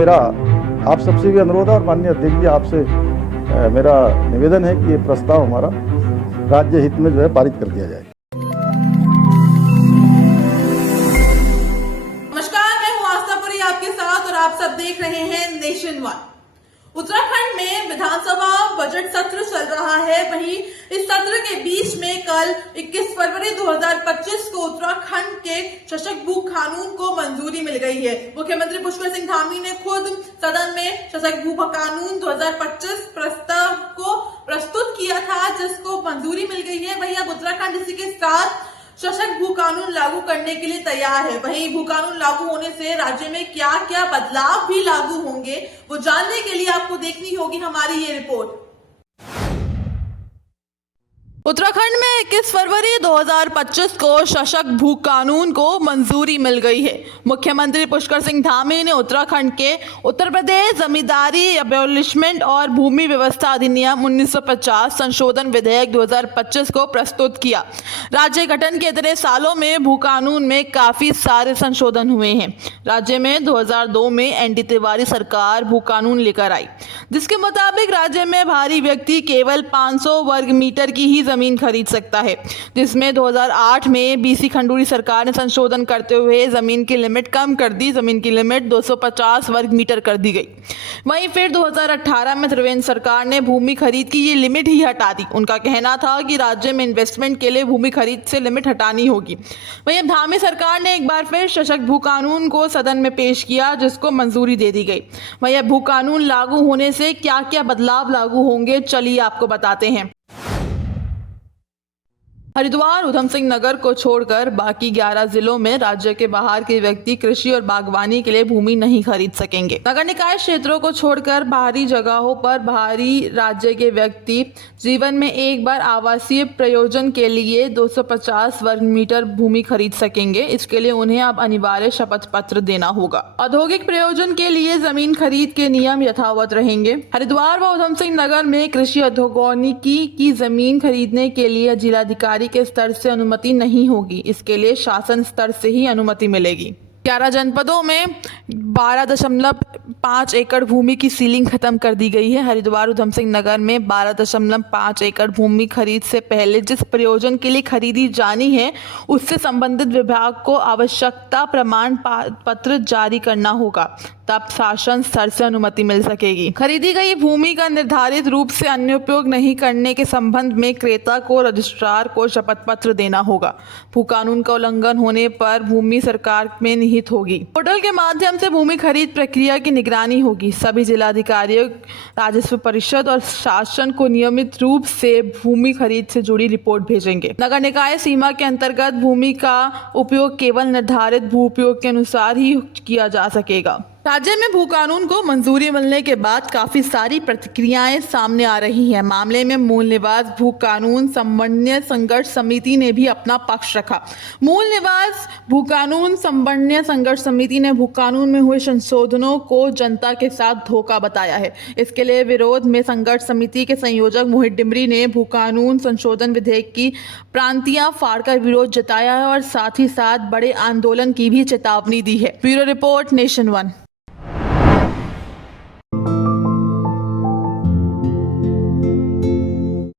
मेरा आप सबसे भी अनुरोध है और माननीय अध्यक्ष जी आपसे मेरा निवेदन है कि ये प्रस्ताव हमारा राज्य हित में जो है पारित कर दिया जाए। नमस्कार, मैं हूं आस्थापुरी आपके साथ और आप सब देख रहे हैं नेशन वन। उत्तराखंड में विधानसभा बजट सत्र चल रहा है। वहीं इस सत्र के बीच में कल 21 फरवरी 2025 को उत्तराखंड के शशक भू कानून को मंजूरी मिल गई है। मुख्यमंत्री पुष्कर सिंह धामी ने खुद सदन में शशक भू कानून 2025 प्रस्ताव को प्रस्तुत किया था, जिसको मंजूरी मिल गई है। वहीं अब उत्तराखंड इसी के साथ शशक भू कानून लागू करने के लिए तैयार है। वहीं भू कानून लागू होने से राज्य में क्या क्या बदलाव भी लागू होंगे, वो जानने के लिए आपको देखनी होगी हमारी ये रिपोर्ट। उत्तराखंड में 21 फरवरी 2025 को शशक भू कानून को मंजूरी मिल गई है। मुख्यमंत्री पुष्कर सिंह धामी ने उत्तराखंड के उत्तर प्रदेश जमींदारी एबॉलिशमेंट और भूमि व्यवस्था अधिनियम 1950 संशोधन विधेयक 2025 को प्रस्तुत किया। राज्य गठन के इतने सालों में भू कानून में काफी सारे संशोधन हुए हैं। राज्य में 2002 में एनडी तिवारी सरकार भू कानून लेकर आई, जिसके मुताबिक राज्य में भारी व्यक्ति केवल 500 वर्ग मीटर की ही जमीन खरीद सकता है, जिसमें 2008 में बीसी खंडूरी सरकार ने संशोधन करते हुए जमीन की लिमिट कम कर दी। जमीन की लिमिट 250 वर्ग मीटर कर दी गई। वहीं फिर 2018 में त्रिवेंद्र सरकार ने भूमि खरीद की ये लिमिट ही हटा दी। उनका कहना था कि राज्य में इन्वेस्टमेंट के लिए भूमि खरीद से लिमिट हटानी होगी। वहीं अब धामी सरकार ने एक बार फिर शशक भू कानून को सदन में पेश किया, जिसको मंजूरी दे दी गई। वहीं अब भू कानून लागू होने से क्या क्या बदलाव लागू होंगे, चलिए आपको बताते हैं। हरिद्वार, उधम सिंह नगर को छोड़कर बाकी 11 जिलों में राज्य के बाहर के व्यक्ति कृषि और बागवानी के लिए भूमि नहीं खरीद सकेंगे। नगर निकाय क्षेत्रों को छोड़कर बाहरी जगहों पर बाहरी राज्य के व्यक्ति जीवन में एक बार आवासीय प्रयोजन के लिए 250 वर्ग मीटर भूमि खरीद सकेंगे। इसके लिए उन्हें अब अनिवार्य शपथ पत्र देना होगा। औद्योगिक प्रयोजन के लिए जमीन खरीद के नियम यथावत रहेंगे। हरिद्वार व उधम सिंह नगर में कृषि औद्योगिकी की जमीन खरीदने के लिए जिलाधिकारी के स्तर से अनुमति नहीं होगी। इसके लिए शासन स्तर से ही अनुमति मिलेगी। 11 जनपदों में 12.5 एकड़ भूमि की सीलिंग खत्म कर दी गई है। हरिद्वार उधम सिंह नगर में 12.5 एकड़ भूमि खरीद से पहले जिस प्रयोजन के लिए खरीदी जानी है, उससे संबंधित विभाग को आवश्यकता प्रमाण पत्र जारी करना होगा, तब शासन स्तर से अनुमति मिल सकेगी। खरीदी गई भूमि का निर्धारित रूप से अन्य उपयोग नहीं करने के संबंध में क्रेता को रजिस्ट्रार को शपथ पत्र देना होगा। भू कानून का उल्लंघन होने पर भूमि सरकार में निहित होगी। पोर्टल के माध्यम से भूमि खरीद प्रक्रिया की निगरानी होगी। सभी जिलाधिकारियों, राजस्व परिषद और शासन को नियमित रूप से भूमि खरीद से जुड़ी रिपोर्ट भेजेंगे। नगर निकाय सीमा के अंतर्गत भूमि का उपयोग केवल निर्धारित भू उपयोग के अनुसार ही किया जा सकेगा। राज्य में भू कानून को मंजूरी मिलने के बाद काफी सारी प्रतिक्रियाएं सामने आ रही हैं। मामले में मूल निवास भू कानून समन्वय संघर्ष समिति ने भी अपना पक्ष रखा। मूल निवास भू कानून समन्वय संघर्ष समिति ने भू कानून में हुए संशोधनों को जनता के साथ धोखा बताया है। इसके लिए विरोध में संघर्ष समिति के संयोजक मोहित डिमरी ने भू कानून संशोधन विधेयक की प्रांतियां फाड़कर विरोध जताया है और साथ ही साथ बड़े आंदोलन की भी चेतावनी दी है। Bureau report, nation one.